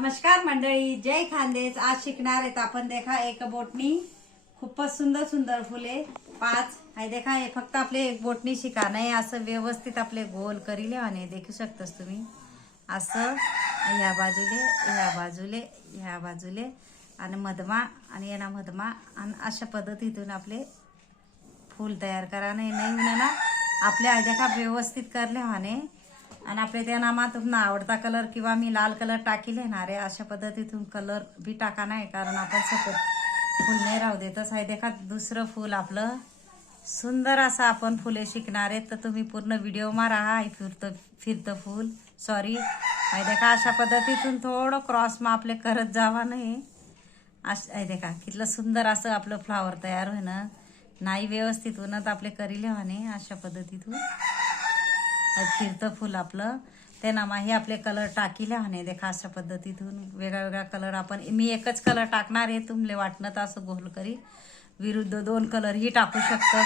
नमस्कार मंडळी, जय खानदेश। आज शिकणार आहेत आपण देखा एक बोटनी खूपच सुंदर सुंदर फुले 5 आहे देखा। हे फक्त आपले एक बोटनी शिका नाही, असं व्यवस्थित आपले गोल करीले आणि देखू शकतास तुम्ही। असं ह्या बाजूले ह्या बाजूले ह्या बाजूले आणि मधमा आणि येना मधमा आणि अशा पद्धतीतून आपले फूल तयार करा नाही नाही ना आपले आहे देखा व्यवस्थित करले हाने। आणि आपले त्या नामात आवडता कलर किंवा मी लाल कलर टाकीले ना रे, अशा पद्धतीतून कलर बी टाका नाही, कारण आपण सतत फुल नाही राहू देतच आहे देखा। दुसरं फूल आपलं सुंदर असं आपण फुले शिकणार आहेत, तर तुम्ही पूर्ण व्हिडिओ मा राहा। फिरतं फूल सॉरी आहे देखा। अशा पद्धतीतून थोडं क्रॉस मा आपले करत जावा नाही। असं आहे देखा कितलं सुंदर असं आपलं फ्लावर तयार होणं नाही, व्यवस्थित होणं आपले करीले हाने। अशा पद्धतीतून फिरतं फुल आपलं ते नामा हे आपले कलर टाकीले हाने देखा। अशा पद्धतीतून वेगळा वेगळा कलर आपण मी एकच कलर टाकणार आहे, तुमले वाटणं तर असं गोल करी विरुद्ध 2 कलर ही टाकू शकतं,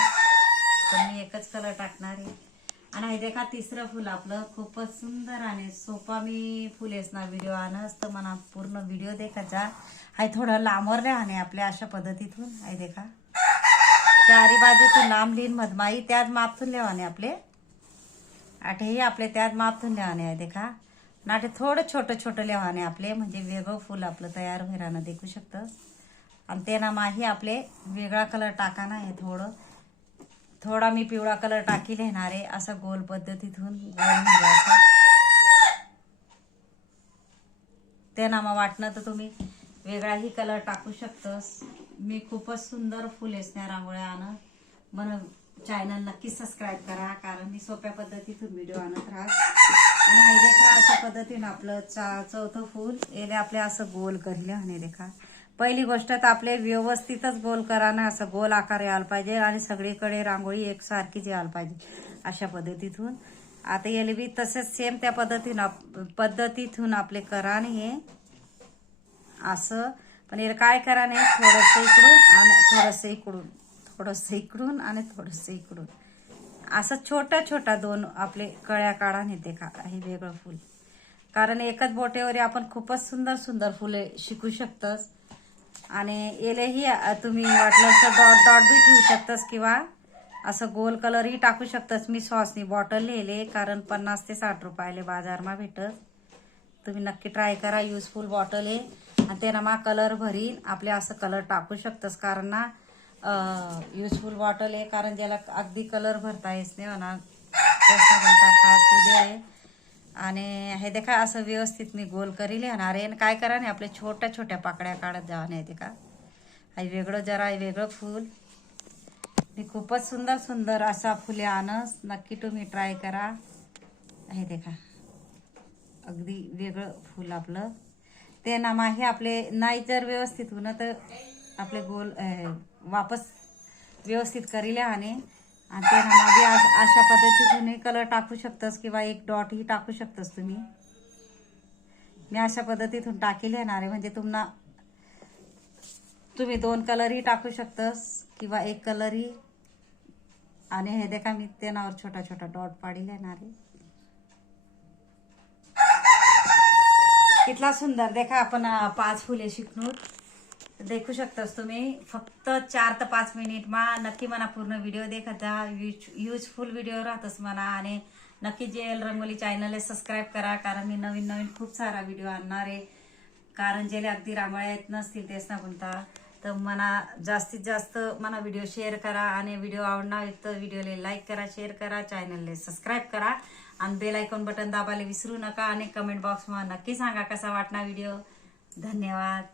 पण मी एकच कलर टाकणार आहे। आणि हे देखा तिसरं फुल आपलं खूपच सुंदर आणि सोपा मी फुलेस ना व्हिडिओ आणस तर मना पूर्ण व्हिडिओ देखायचा आहे। थोडं लांबवर राहणे आपल्या अशा पद्धतीतून आहे देखा। चारी बाजूतून लांब लीन मधमाई त्याच मापतून लेवाने आपले आठही आपले त्याच मापतून लेवाने आहे देखा। नाटे थोडं छोटं छोटं लेवाने आपले, म्हणजे वेगळं फुल आपलं तयार व्हायला देखू शकतं। आणि ते ना माही आपले वेगळा कलर टाका नाही, थोडा मी पिवळा कलर टाकी घेणार आहे। असं गोल पद्धतीतून ते नामा वाटणं तर तुम्ही वेगळाही कलर टाकू शकतस। मी खूपच सुंदर फुल असणार रांगोळ्या आणत म्हणून चॅनल नक्की सबस्क्राईब करा, कारण मी सोप्या पद्धतीतून व्हिडिओ आणत राहत। आणि हे देखा अशा पद्धतीने आपलं चौथं फूल येले आपले असं गोल करले आणि देखा। पहिली गोष्ट तर आपले व्यवस्थितच गोल करा ना, असं गोल आकार यायला पाहिजे आणि सगळीकडे रांगोळी एकसारखीच यायला पाहिजे अशा पद्धतीतून। आता येले बी तसेच सेम त्या पद्धतीतून आपले करा नाही हे असं। पण याला काय करा नाही, थोडंसं इकडून आणि थोडंसं इकडून, थोडंसं इकडून आणि थोडंसं इकडून, असं छोटा छोटा 2 आपले कळ्या काढा नेते का हे वेगळं फूल। कारण एकच बोटेवर आपण खूपच सुंदर सुंदर फुले शिकू शकतस। आणि येलेही तुम्ही वाटलं तर डॉट डॉट बी ठेवू शकतस किंवा असं गोल कलरही टाकू शकतस। मी सॉसनी बॉटल लिहिले, कारण 50 ते 60 रुपयाले बाजारमा भेटत। तुम्ही नक्की ट्राय करा, युजफुल बॉटल आहे। आणि ते नमा कलर भरीन आपले असं कलर टाकू शकतस, कारण ना युजफुल बॉटल आहे, कारण ज्याला अगदी कलर भरता येत नाही म्हणा तसा बनता खास व्हिडिओ आहे। आणि हे देखा असं व्यवस्थित मी गोल करीले होणार आहे। काय करा नाही आपले छोट्या छोट्या पाकड्या काढत जावा नाही देखा। हे वेगळं जरा हे वेगळं फूल मी खूपच सुंदर सुंदर असा फुले आणस, नक्की तुम्ही ट्राय करा। हे देखा अगदी वेगळं फूल आपलं ते नामा हे आपले नाही जर व्यवस्थित होणं तर आपले गोल वापस व्यवस्थित करीले आणि ते नामा बी अशा पद्धतीतून कलर टाकू शकतस किंवा एक डॉट ही टाकू शकतस तुम्ही। मी अशा पद्धतीतून टाकीले येणार आहे, म्हणजे तुम्ही 2 कलरही टाकू शकतस किंवा एक कलरही। आणि हे देखा मी ते नावर छोटा छोटा डॉट पाडीले येणार आहे। कितला सुंदर देखा आपण 5 फुले शिकणूत देखू शकतस तुम्ही। फक्त 4 ते 5 मिनिट मा नक्की मना पूर्ण व्हिडिओ देखा, युजफुल व्हिडिओ राहतस म्हणा। आणि नक्की जेल रंगोली चॅनल सबस्क्राईब करा, कारण मी नवीन नवीन खूप सारा व्हिडिओ आणणार आहे। कारण ज्याला अगदी रांगोळ्या येत नसतील तेच ना कोणता तर मना जास्तीत जास्त मना व्हिडिओ शेअर करा। आणि व्हिडिओ आवडणार तर व्हिडिओला लाईक करा, शेअर करा, चॅनलला सबस्क्राईब करा आणि बेल आयकॉन बटन दाबायला विसरू नका। आणि कमेंट बॉक्समध्ये नक्की सांगा कसा वाटणार व्हिडिओ। धन्यवाद।